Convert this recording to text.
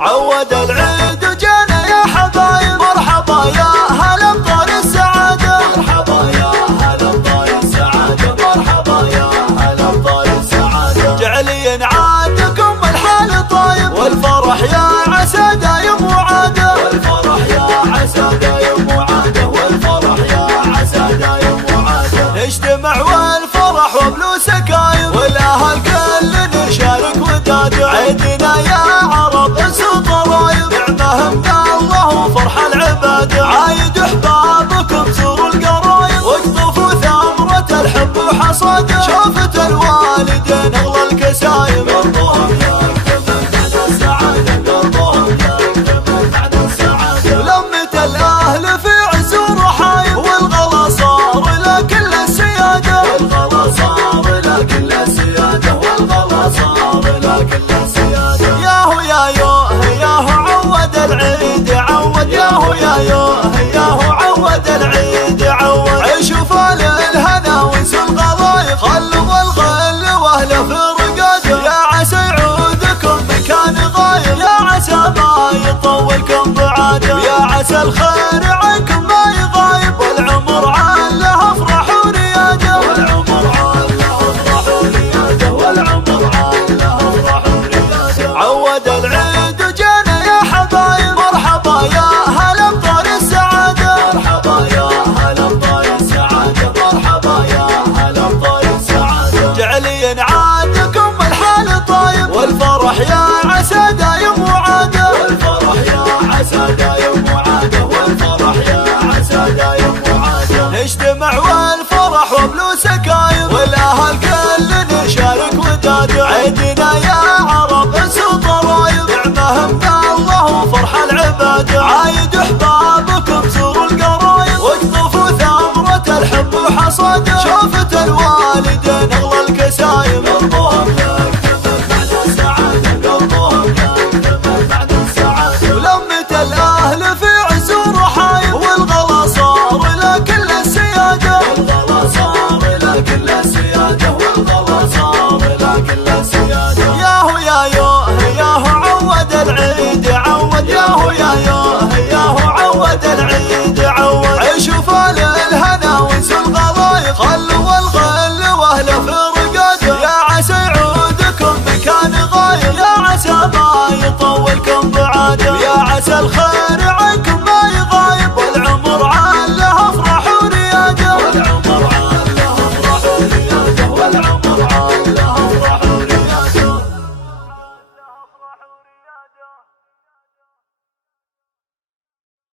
عود العيد وجانا يا حبايب، مرحبا يا هلا بطار السعادة، مرحبا يا هلا بطار السعادة، مرحبا يا هلا بطار السعادة. جعلي عادكم الحال طايب، والفرح يا عسى دايم وعادة، والفرح يا عسى دايم وعادة، والفرح يا عسى دايم وعادة. نجتمع والفرح وبلو سكايب، والاهل كل نشارك وداد. عيدنا يا عرب انسوا طرايب، نعمه من الله وفرح العباد. عايد احبابكم زوروا القرايب، واقطفوا ثمرة الحب وحصاده. شوفت الوالدين اغلى الكسايب، قلبهم يكتمل بعد السعادة، قلبهم يكتمل بعد السعادة. لمة الاهل في عز ورحايب، والغلا صار لكل السيادة، والغلا صار لكل السيادة، والغلا صار لكل السيادة. ياهو ياهو ياهو عود العيد عود، ياهو ياهو ياهو عود العيد عود. عيشوا فال الهنا وانسوا الغلايب، خلوا الغل واهله في رقاده. يا عسى يعودكم مكان غايب، يا عسى ما يطولكم بعاده. يا عسى الخير عنكم ما يغايب، والعمر عاله افرح ورياده، والعمر عاله افرح ورياده، والعمر عاله افرح ورياده. عود العيد وجانا يا حبايب، مرحبا يا هلا بطار السعادة، مرحبا يا هلا بطار السعادة، مرحبا يا هلا بطار السعادة. جعلي عادكم الحال طايب، والفرح يا عسى دايم وعادة، والفرح يا عسى دايم وعادة، والفرح يا عسى دايم وعادة. نجتمع والفرح وبلو سكايب، والاهل كل نشارك وداد. عيدنا يا عرب انسوا طرايب، نعمه من الله وفرح العباد. عايد احبابكم زوروا القرايب، واقطفوا ثمرة الحب وحصاده. شوفت الوالدين اغلى الكسايب، قلبهم يكتمل بعد السعادة، قلبهم يكتمل بعد السعادة. ولمة الاهل في عز ورحايب، والغلا صار لكل السيادة، والغلا صار لكل السيادة، والغلا صار لكل السيادة. ياهو ياهو ياهو عود العيد عود، ياهو ياهو ياهو عود العيد عود. عيشوا فال الهنا وانسوا الغلايب، خلوا الغل واهله في رقاده. يا عسى يعودكم مكان غايب، يا عسى ما يطولكم بعاده. يا عسى الخير